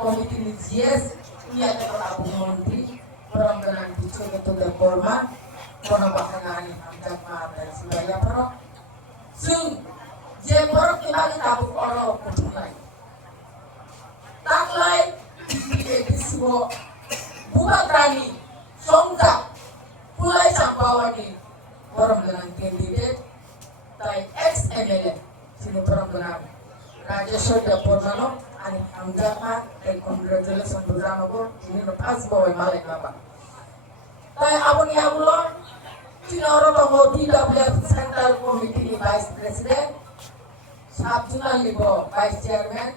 komite ni GS iya ko Abu Monti orang dengan bicu itu deporma orang bahkan amjad ma dan sebagainya pero sung je borok kita tabu orang kutunai taklai disbo bubatrani somja pulai sampawani orang dengan candidate tai ex MLA sini orang dengan Rajeshwar Depormano and Amjama and congratulations to Zamago ini lepas bawa malek apa. Tai abang yang ulon Tinoro Tomo TWF Central Committee Vice President Sabjuna Libo Vice Chairman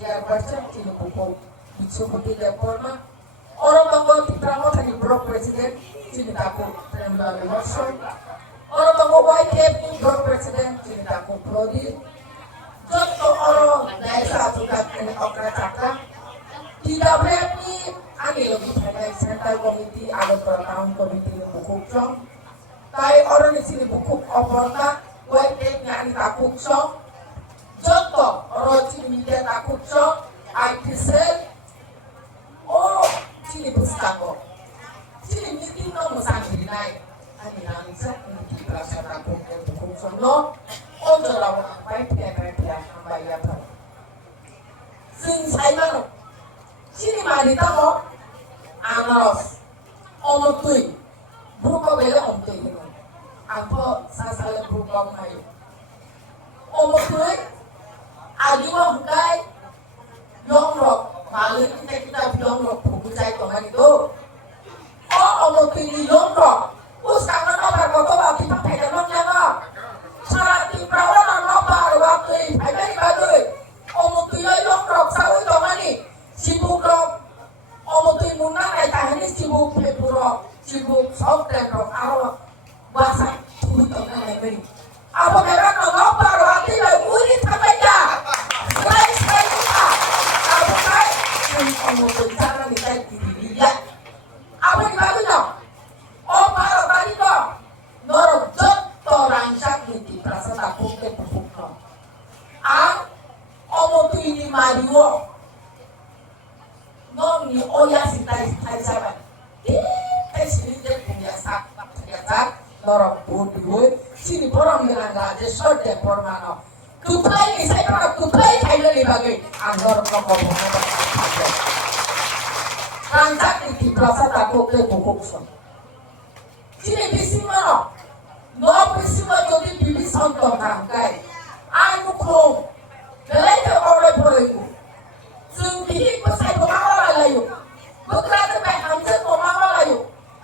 Chairperson Tino Buko Mitsukuti Deporma Orang Tomo Titramo Tani Bro President Tino Taku Trembla Limorson Orang Tomo YTF Bro President Tino Taku Prodi Joto orang daerah juga kena okra cakra tidak berarti ani lebih banyak Central Committee ada tahun komite bukuk song tai orang di sini bukuk oporna webnya ani takuk song joto orang sini media takuk song IT cell oh sini pustako sini meeting no musangkiri naik ani nami sa ini berasa takuk bukuk song no Ojo lawan baik bayar apa? Sing saya sini mari tahu anos omotui buka bela omotui ini apa sasal buka mayu omotui agima hukai yongrok malu kita yongrok buku cai kemana itu oh omotui ini yongrok us karena apa kau bagi pakai dalam siapa Sarati perawanan apa waktu ini bagai omutuyo yongrok sawi domani sibuk rok omutuy munang ay tahani sibuk pepuro sibuk soften rok arok bahasa tubuh nemberi apa mereka apa waktu ini uri tamanya selain kita apa kai omutuy cara kita diri dia apa yang bagus dong oh parah tadi dong norok orang sak di perasa takut ke pupukno ang omotu ini mariwo non ni oya sitai saban sini dia punya sak ternyata lorong bodoh sini orang dengan Rajeshwar Depormano kuplai ni saya pernah kuplai kaila ni bagai angor koko rancak di perasa takut ke pupukno sini bising mana no prisima jadi bibi santo tangkai anu kong belanja oleh polegu sungguh pasai pemawal layu bekerja by hamzat pemawal layu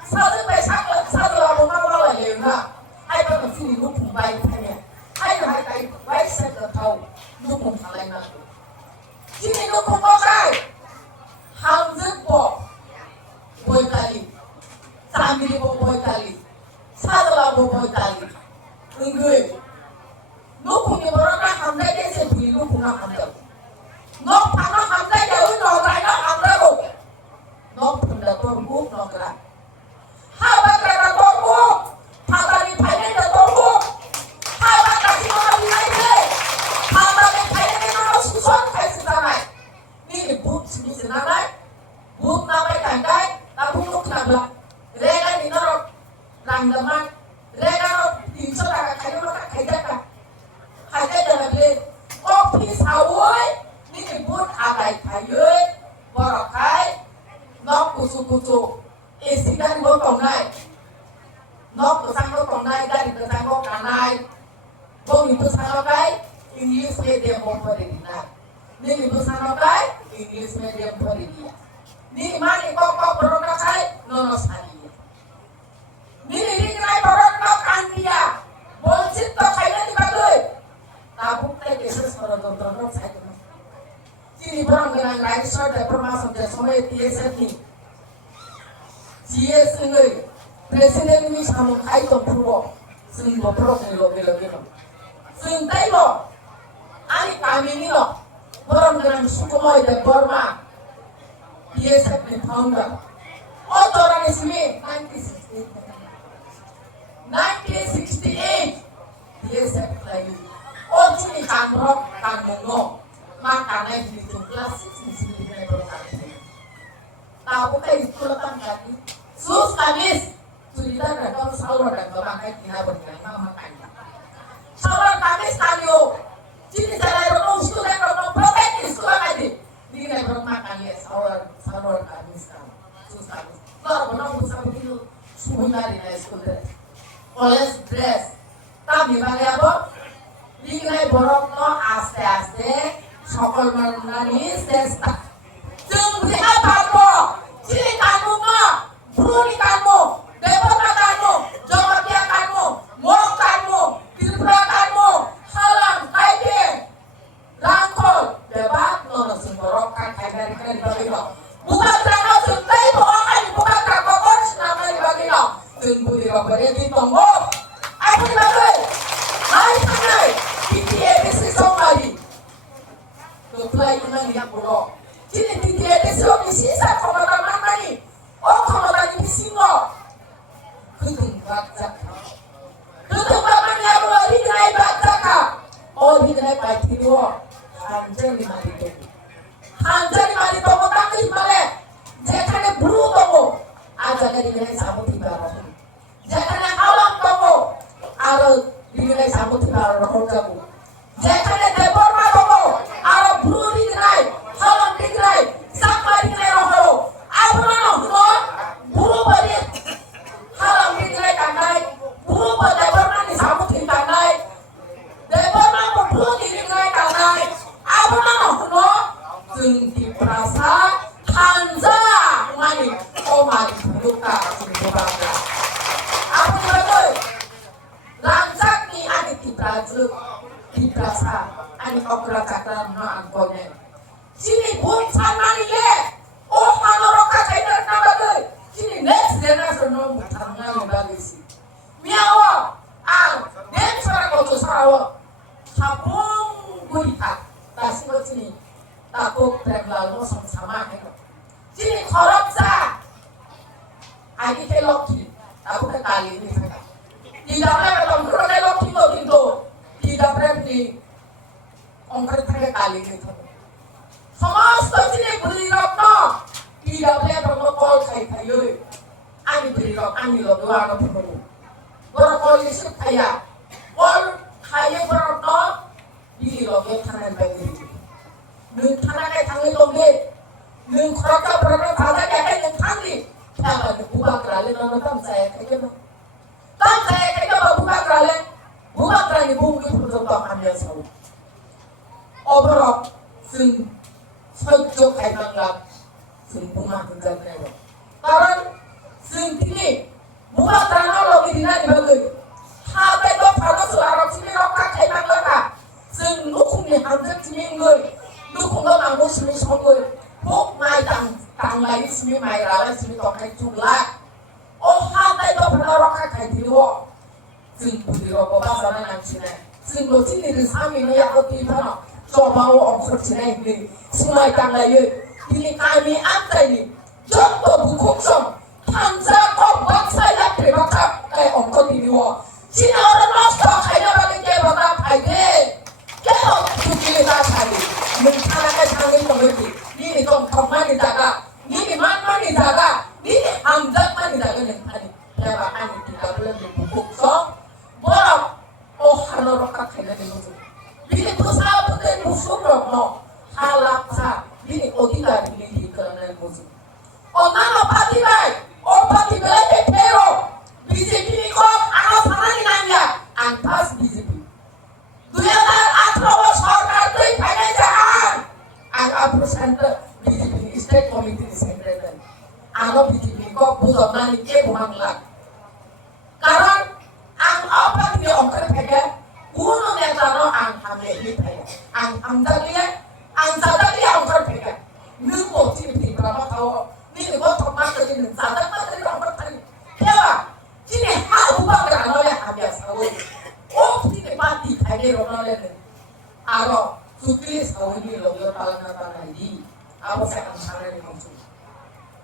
satu by sakit satu pemawal layu na hai pada sini lupung baik tanya hai baik saya tahu lupung salai na sini lupung pakai hamzat po boy kali sambil boy kali Salah boboih kali, enggak. Nukung ni orang nak hamdai dia sebeli nukung nak hamdai. Nok panah hamdai jauh nok raya hamdai lo. Nok punda torbuk nok raya. Haba kata torbuk, haba ni payah dah torbuk. Haba kasih orang lain deh. Haba ni payah ni orang susah kasih tanai. Ni buk sini senanai, buk nampai tangkai, tapi buk nabla. Rega ni norok. Ranggaman, rega timso tak kayu tak kayak ada dalam beli office awal ni ribut agai kayu borokai nok kusu isi dari botong naik nok kesang botong naik dari kesang botong naik bong itu sanokai English medium pemberian ni itu sanokai English medium pemberian ni mari kok borokai nonos hari Nini nai borok nok andia, bolsit to kailan di bagoy. Tabuk tay keses meronton saya tu. Sini borong dengan Rajeshwar Deporma sampai sampai TSF ni. GS ini presiden ini sama kai to purwo, sing bopro ni lo. Sing tay lo, ani kami ni lo, borong dengan Sukumoy Deporma, TSF ni founder. Orang di sini 1968 dia saya lagi oh sini kanrok kantongo makannya di kelas sini sini bukan iskulatan lagi. Sus kamis sudah dan kalau salur dan memakai kita berjalan memakai. Salur kamis kanyo. Jadi saya orang student orang protek sekolah aja. Di ngai bermakan ya salur kamis kan. Sus kamis. Kalau orang usah begitu semua di sekolah dress. Oleh dress. Tapi bagi apa? Di ngai borok no aste সকল মানুষ চেষ্টা जों बिहा कामो चिनि कामो मा ब्रुनि कामो देवता कामो जगतिया कामो मो कामो त्रिपुरा कामो हालाम कायदे रांखल देबा नोनो सिंगरok kan kaidari kan dibagi lo bukan terano जों दै bohongan bukan terkokor senamai dibagi lo जों budi robere di tonggo aku dibagi hai sangai PTA bisnis somebody apply dengan yang buruk. Jadi tidak ada sesuatu sisa komodan mana ni? Oh komodan ini singo. Kedung baca. Kedung apa ni aku di kenai baca ka? Oh di kenai baca itu. Hanjar di mana itu? Hanjar di mana itu? Komodan ni mana? Jangan buru tomo. Aja di kenai samut tiba roh. Jangan alam tomo. Aro di kenai samut tiba roh jago. Jangan debor ma tomo. Aro buru di kenai, halam di kenai, sama di kenai roh. Apa mana no? Buru beri halam di kenai kanai, buru beri debor ni samut di kanai, debor ma buru di kenai kanai. Apa mana no? Jengki perasa hanza mani, oh mari buka buka. Apa mana? Langsak ni ada di perasa. Ani okra cakram no angkone. Sini bun sama ni le. Oh hanoroka kaidar na bagai. Sini next generation no mutangna no bagai si. Miawa ang dem sara koto sarawa. Sapong gurita. Tasi ko sini. Takok preglal no sama ni. Sini khorab sa. Agi ke lokki. Aku ke kali ni. Tidak ada kalau kau le lokki no kinto. Tidak berani. Ongkar terakhir kali itu. Semasa sini beri rokok, tidak boleh protokol kayak ani beri rokok, ani lo dua orang perlu. Protokol itu kayak, all kayak protokol, ini lo yang tangan bagi. Nung tangan kayak tangan lo deh, nung kerja protokol tangan kayak yang tangan. Tangan buka kerale, nonton saya kayak gitu. Tangan saya kayak gitu buka kerale bumi protokol ambil saud. Overall, sing sejauh kaitanlah sing bunga menjadi karena sing ini bukan teknologi dina dibagi. Hal itu pada suara sini rokat kaitanlah ka. Sing dukung ni hamzat sini ngui, dukung lo nanggu sini songui. Buk mai tang lain sini mai rala sini tokai jumlah. Oh hal itu pada rokat kaitanlah. Sing budi robo bahasa nang sini. Sing lo sini risami ni aku tiba. Coba orang kerja ini, semua tangga ini kami antai ini, contoh buku som, tanza kau bangsa yang berbakar kayak orang ini wah, sini orang nostal kayak bagi kayak bakar kayak, kalau tujuh kali, mencari kayak mengerti, ini teman dijaga, ini mana dijaga, ini hamzat mana dijaga yang tadi, berbakar itu tidak boleh buku som, borok, oh harus rokat kayak ini. Bini berusaha bukan musuh no halap sa bini otiga di kerana musuh. O nama pati baik, o pati baik pero BJP ni kok anak sana ni nanya antas BJP. Dunia atau sorga tuh pengen jalan. Angka presenter BJP state committee secretary. Ano BJP kok pusat nani ke bumanglak. Karena ang apa dia ongkar pegang. Uno yang taruh angkam ini payah, angkam tadi angkar pegang. Nunggu sini berapa tahu? Ini kau teman tadi nunggu tadi angkar tadi. Ya, sini hal bukan kerana yang habis tahu. Oh, sini mati kayak orang lain. Aro, sukses tahu ini loh kalau nata lagi. Apa saya akan cari di musuh.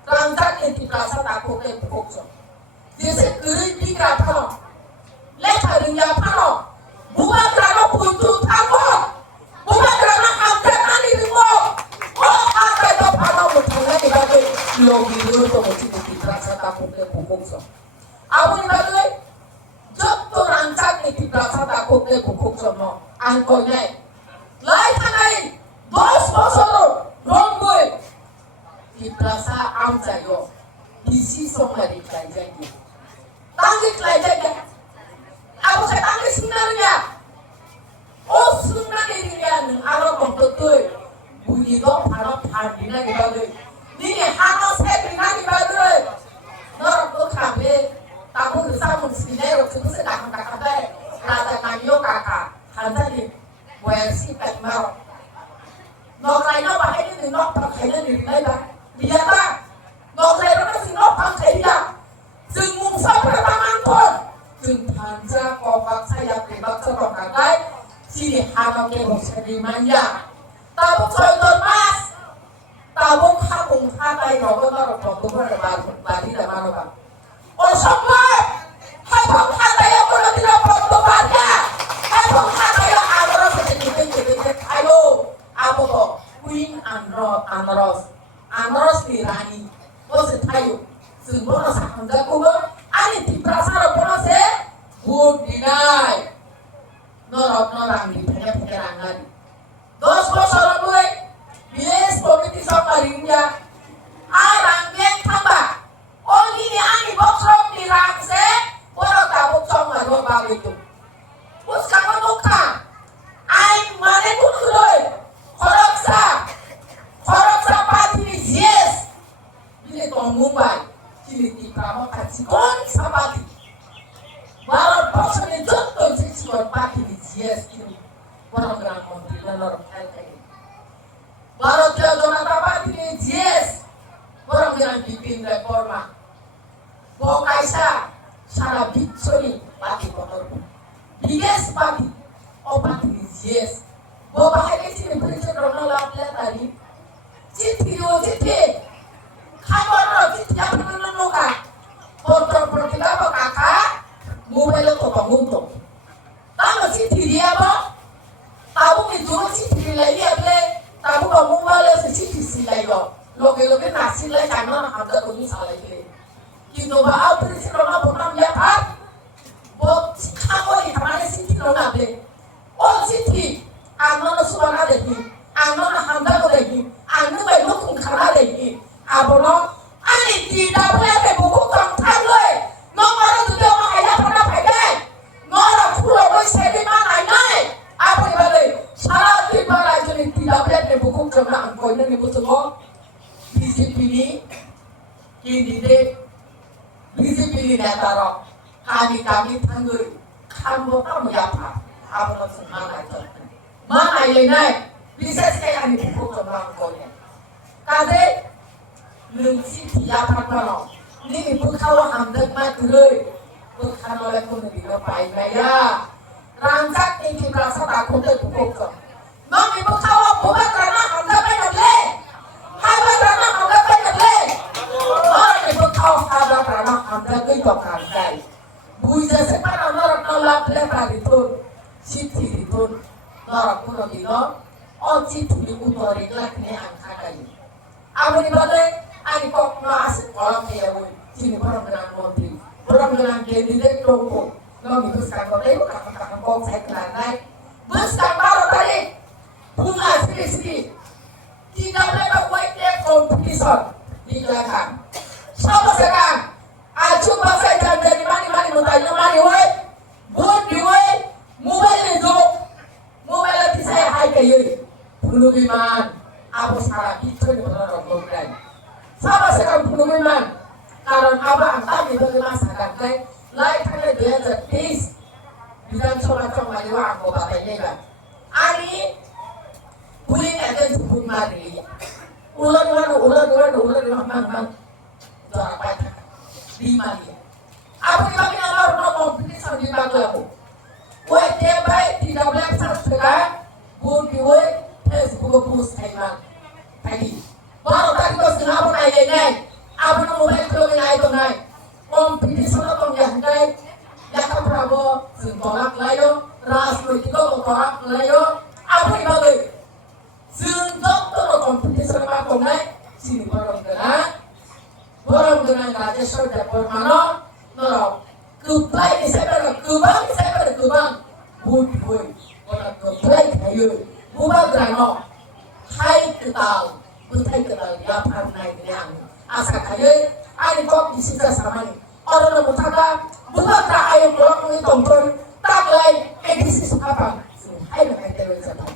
Rantai itu rasa takut ke pokok. Jadi kerja di kerana, lepas dunia pano. Bukan kerana butuh takut, bukan kerana hamzat ani rimo. Oh, apa itu pada bertanya dibagi logi angkonya lai dos bosoro romboi di plaza amjayo isi somari klajagi tangi klajagi aku saya tangi sebenarnya sebenarnya ning aro komputer bunyi dong harap handina gitu ini harus saya bina gitu norok tuh kabe tamu samun sini waktu itu sedang kakak rata kanyo kakak hantar di versi teknologi nok lainnya pakai ini nok pakainya di mana dia tak nok lainnya masih nok pakai dia jengung sampai tangan pun jeng panja kopak saya bebas serong kakak sini harap yang bisa dimanja tabung soal mas tabung kabung kakak yang benar benar bari dan mana oh semua habang kakak yang benar tidak bertobatnya habang kakak yang ada sedikit ayo apa tuh Queen Andros di Rani oh setayu semua sahaja kuba ani di prasara bono se would deny norok di penyerangan ngadi dos bosoro gue bias komiti samarinja arang yang tambah oh ini ani boksrom di rangse bono tabuk sama dua bab itu bos kamu nuka ai mane kuduloy koroksa pati ni yes bile to Mumbai kili di kamo kati kon sabati baru pasone jotto siksi kon pati ni yes kili baru gran kontri lor LKI baru ke dona pati ni yes baru gran pipin reforma bo kaisa sara bitsoni pati kotor biggest pati o pati ni yes bo bahaya sini presiden Ronald tadi Citi kamar citi yang menemukan motor pertiga apa kakak mobil itu penguntung tahu citi dia apa tahu itu citi lagi apa tahu kamu malah citi silai lo loge nasi lagi karena ada tulis salah ini kita bawa presiden Ronald pernah lihat bo kamu di mana citi Ronald oh citi anak suara ada di anak hamba ada di anu mai lukung kara dei abono ani tidak boleh buku kontan loe nomor tu dia mau ayah pernah pegang nomor pulau boy sedi mana nai apa ni balai salah di mana jadi tidak boleh buku kena angkoi ni buku semua disiplini ini deh disiplini netaro kami tanggul kamu tahu apa apa semangat itu mana yang naik bisa saya ni buku kena angkoi kade lungsi tiap apa ni ibu kawa hamdak matเลยbukan oleh pun di lepai maya rancak ini merasa takut terpukul mang ibu kawa bukan karena hamdak banyak le hamdak karena hamdak banyak le mang ibu kawa hamdak karena hamdak itu kandai buja sekarang orang nolak lepas itu siti itu orang pun bilang oh siti itu dari kelak ni angkat kayu Abu ni badai, ani kok masuk orang dia boy. Sini orang dengan kontri, orang dengan candidate lompo. Lalu itu sekarang kau tahu kakak kau saya kenal naik. Bus kan baru tadi, bunga sedikit. Tidak boleh white lab competition di belakang. Siapa sekarang? Aju bahasa jam dari mana mutanya mana boy? Buat di boy, mobile itu, mobile itu saya hai kayu. Bulu biman. Abu salah itu di benar orang sama sekarang penurunan karena abang kami bagaimana sekarang lain karena dia tertis bukan cuma lewat aku bapaknya kan ani boleh ada sebut mari ulang mang doa apa di mari apa yang kami orang mau pilih sama di bangku aku wah dia baik tidak boleh sekarang pun diwe Facebook post kaiman tadi baru tadi kau kenapa naik apa nama mobil kalau naik tu naik kompetisi atau yang naik yang kan Prabowo sentolak layo ras politiko tolak layo apa yang bagai sentok tu kompetisi apa naik sini borong dengan raja sudah permano norok kuplai ni saya pada kubang budi orang kuplai drano hai ketal buntai ketal ya parnai yang asa kaya ani kok disita samani orang mutaka bukan tak ayam blok ni tonton tak lain edisi apa hai nak kata